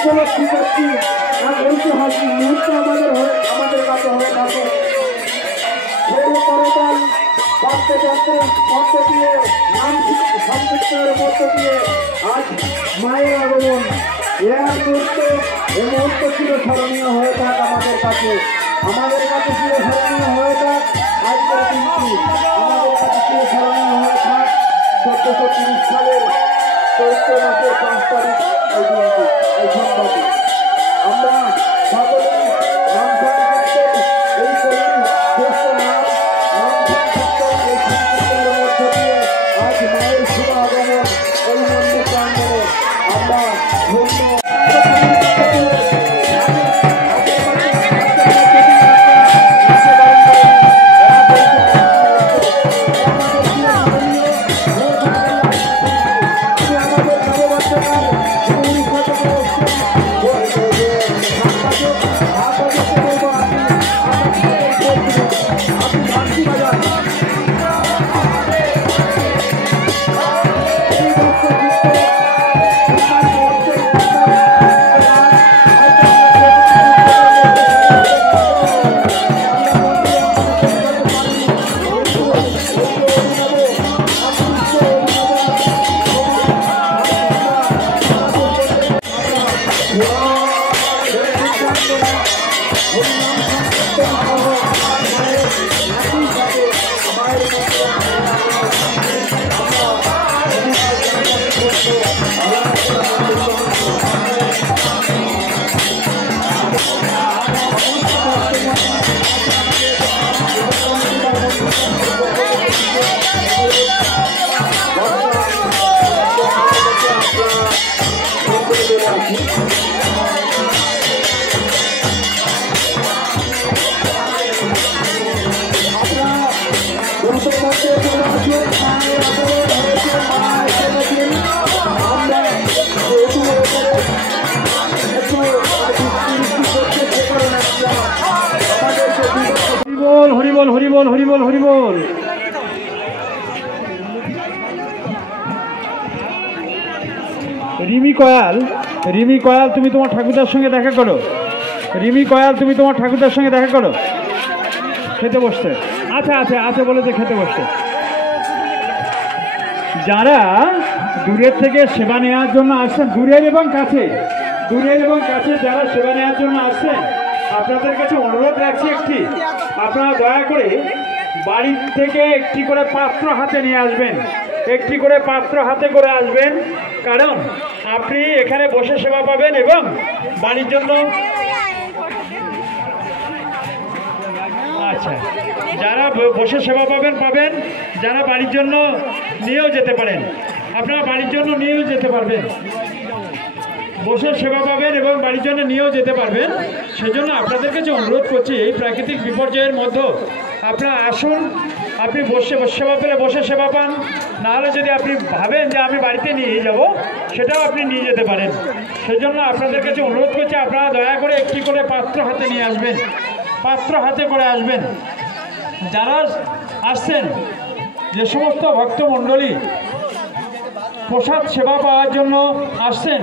উপলব্ধি করছি আর ঐতিহাসিক মুহূর্ত আমাদের কাছে হয়ে থাকে। করতাল বাদ্যযন্ত্রের মধ্য দিয়ে নাম সংকীর্তনের মধ্য দিয়ে আজ মায়ের আগমন, এই মুহূর্ত ছিল স্মরণীয় হয়ে থাক আমাদের কাছে ছিল স্মরণীয় হয়ে থাক। আজকের দিনটি আমাদের কাছে ছিল স্মরণীয় হয়ে থাক 1430 সালের চৈত্র মাসের 5 তারিখ এই দিনটি, এই সন্ধ্যাটি আমরা সকলে নাম সংকীর্তন এই শ্রেষ্ঠ নাম এই সংকীর্তনের মধ্য দিয়ে আজ মায়ের শুভ আগমন এই মন্দির প্রাঙ্গণে আমরা ধন্য। হরিবল হরিবল হরিবল হরিবল। রিমি কয়াল, তুমি তোমার ঠাকুরদার সঙ্গে দেখা করো। রিমি কয়াল, তুমি তোমার ঠাকুরদার সঙ্গে দেখা করো। খেতে বসতে আছে বলেছে খেতে বসতে। যারা দূরের থেকে সেবা নেওয়ার জন্য আসছেন, দূরের এবং কাছে যারা সেবা নেওয়ার জন্য আসছেন, আপনাদের কাছে অনুরোধ রাখছি আপনারা দয়া করে বাড়ি থেকে একটি করে পাত্র হাতে নিয়ে আসবেন, কারণ আপনি এখানে বসে সেবা পাবেন এবং বাড়ির জন্য যারা বসে সেবা পাবেন, যারা বাড়ির জন্য নিয়েও যেতে পারেন, আপনারা বাড়ির জন্য নিয়েও যেতে পারবেন, বসে সেবা পাবেন এবং বাড়ির জন্য নিয়েও যেতে পারবেন। সেজন্য আপনাদের কাছে অনুরোধ করছি, এই প্রাকৃতিক বিপর্যয়ের মধ্যে আপনারা আসুন, আপনি বসে সেবা পেলে বসে সেবা পান, নাহলে যদি আপনি ভাবেন যে আমি বাড়িতে নিয়ে যাব, সেটাও আপনি নিয়ে যেতে পারেন। সেজন্য আপনাদের কাছে অনুরোধ করছি আপনারা দয়া করে একটি করে পাত্র হাতে নিয়ে আসবেন, যারা আসছেন, যে সমস্ত ভক্তমণ্ডলী প্রসাদ সেবা পাওয়ার জন্য আসছেন,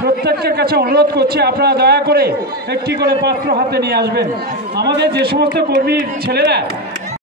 প্রত্যেকের কাছে অনুরোধ করছি আপনারা দয়া করে একটি করে পাত্র হাতে নিয়ে আসবেন। আমাদের যে সমস্ত কর্মীর ছেলেরা